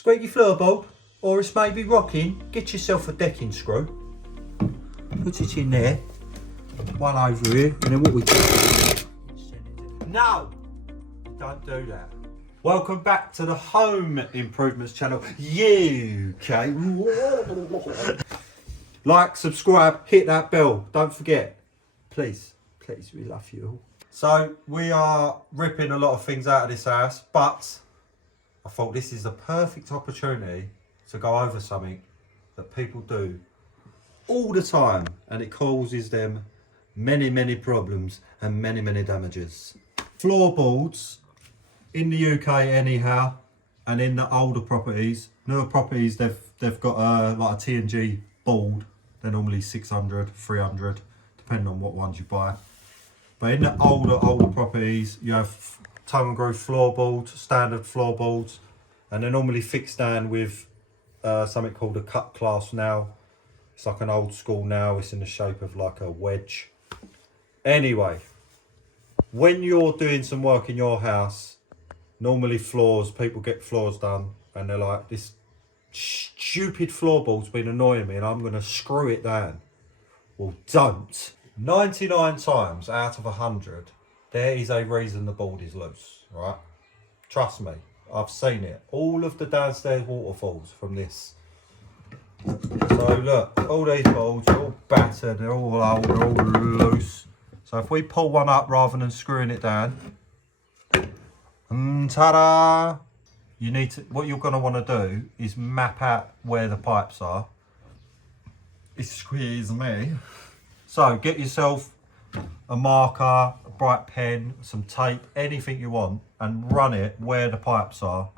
squeaky floorboard, or it's maybe rocking, get yourself a decking screw. Put it in there, one over here, and then what we do... No! Don't do that. Welcome back to the Home Improvements channel, UK. Like, subscribe, hit that bell, don't forget. Please, please, we love you all. So, we are ripping a lot of things out of this house, but I thought this is a perfect opportunity to go over something that people do all the time, and it causes them many problems and many damages. Floorboards in the UK anyhow, and in the older properties, newer properties, they've got like a T&G board. They're normally 600, 300, depending on what ones you buy. But in the older properties, you have toe and groove floorboards, standard floorboards, and they're normally fixed down with something called a cut clasp now. It's like an old school now. It's in the shape of like a wedge. Anyway, when you're doing some work in your house, normally floors, people get floors done and they're like, this stupid floorboard's been annoying me and I'm going to screw it down. Well, don't. 99 times out of 100, there is a reason the board is loose, right? Trust me, I've seen it. All of the downstairs waterfalls from this. So look, all these boards are all battered, they're all old, they're all loose. So if we pull one up rather than screwing it down, ta-da! You need to, what you're going to want to do is map out where the pipes are. Excuse me. So get yourself a marker, a bright pen, some tape, anything you want, and run it where the pipes are,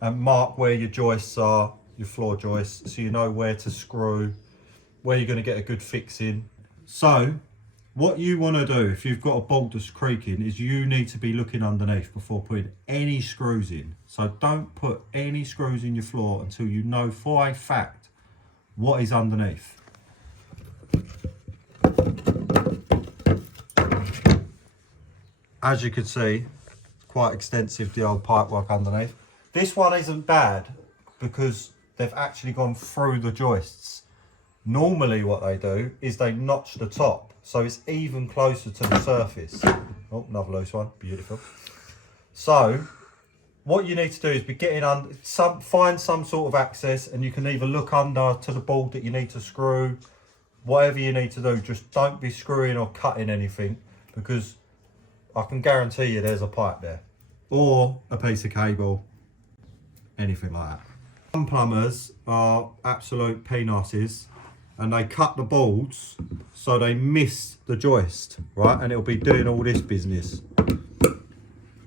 and mark where your joists are, your floor joists, so you know where to screw, where you're going to get a good fix in. So what you want to do if you've got a bolt that's creaking is you need to be looking underneath before putting any screws in. So don't put any screws in your floor until you know for a fact what is underneath. As you can see, quite extensive, the old pipe work underneath. This one isn't bad because they've actually gone through the joists. Normally what they do is they notch the top so it's even closer to the surface. Oh, another loose one, beautiful. So what you need to do is be getting under, find some sort of access, and you can either look under to the board that you need to screw, whatever you need to do. Just don't be screwing or cutting anything, because I can guarantee you there's a pipe there, or a piece of cable, anything like that. Some plumbers are absolute penises and they cut the boards so they miss the joist, right? And it'll be doing all this business.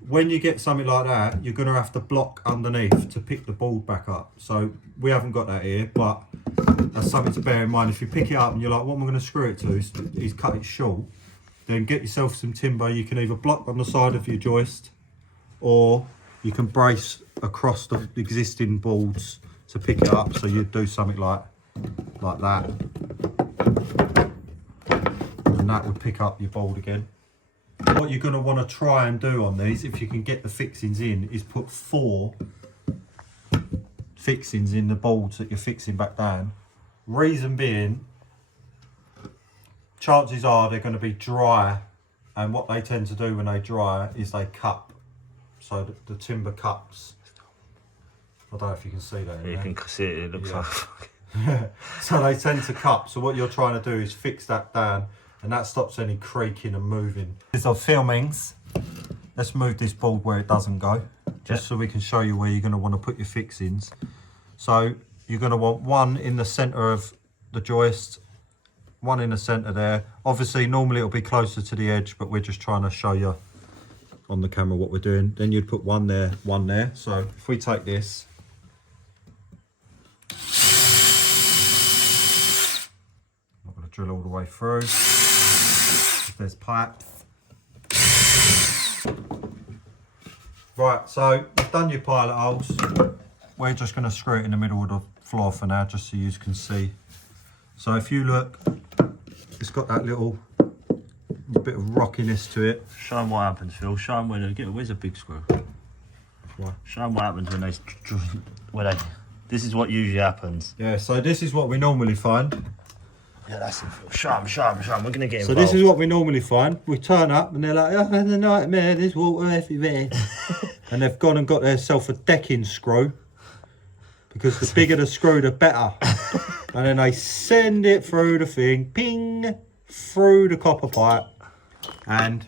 When you get something like that, you're gonna have to block underneath to pick the board back up. So we haven't got that here, but that's something to bear in mind. If you pick it up and you're like, what am I gonna screw it to? He's cut it short. Then get yourself some timber. You can either block on the side of your joist, or you can brace across the existing boards to pick it up. So you do something like that, and that would pick up your board again. What you're going to want to try and do on these, if you can get the fixings in, is put 4 fixings in the boards that you're fixing back down. Reason being, chances are they're going to be dry, and what they tend to do when they dry is they cup. So the timber cups. I don't know if you can see that. You can see it, it looks like. So they tend to cup. So what you're trying to do is fix that down, and that stops any creaking and moving. These are filmings. Let's move this board where it doesn't go, just so we can show you where you're going to want to put your fixings. So you're going to want one in the centre of the joist, one in the centre there. Obviously normally it'll be closer to the edge, but we're just trying to show you on the camera what we're doing. Then you'd put one there, one there. So if we take this, I'm not going to drill all the way through. If there's pipes. Right, so you've done your pilot holes. We're just going to screw it in the middle of the floor for now, just so you can see. So if you look, it's got that little bit of rockiness to it. Show them what happens, Phil. Show them where they get. Where's a big screw? why. Show them what happens when they, this is what usually happens. Yeah, so this is what we normally find. Yeah, that's it. Show them. We're going to get involved. So this is what we normally find. We turn up and they're like, oh, it's a nightmare, there's water everywhere. And they've gone and got themselves a decking screw. Because the bigger the screw, the better. And then they send it through the thing, ping, through the copper pipe. And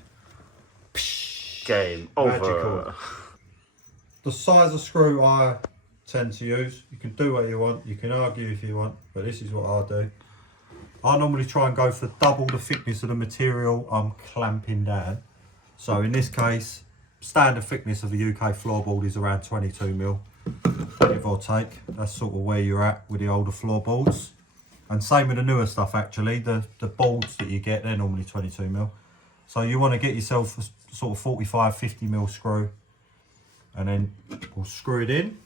game over. Magical. The size of screw I tend to use, you can do what you want, you can argue if you want, but this is what I do. I normally try and go for double the thickness of the material I'm clamping down. So in this case, standard thickness of the UK floorboard is around 22mm, give or take. That's sort of where you're at with the older floorboards. And same with the newer stuff actually, the boards that you get, they're normally 22mm. So you want to get yourself a sort of 45, 50mm screw, and then we'll screw it in.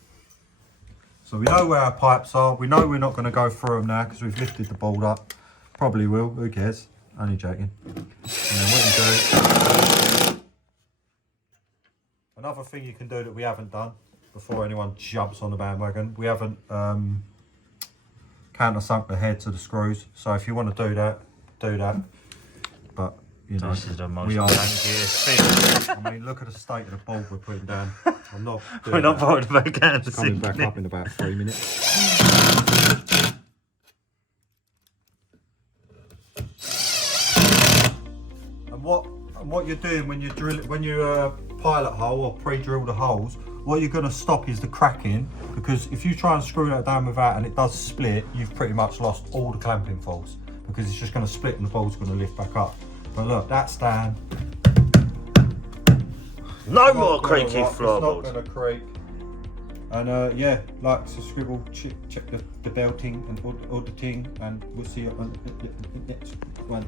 So we know where our pipes are. We know we're not going to go through them now because we've lifted the board up. Probably will, who cares? Only joking. And then what you do, another thing you can do that we haven't done before anyone jumps on the bandwagon, we haven't countersunk the head to the screws. So if you want to do that, do that. But you know, This is the most we are. thing. I mean, look at the state of the board we're putting down. I'm not. We're not bothered about It's canvassing. coming back up in about 3 minutes. And what you're doing when you drill it, when you pilot hole or pre-drill the holes, what you're going to stop is the cracking, because if you try and screw that down without and it does split, you've pretty much lost all the clamping force, because it's just going to split and the board's going to lift back up. But look, that's down. No more creaky floorboards. It's not going to creak. And yeah, like to scribble, check the belting and all the thing, and we'll see you on the next one.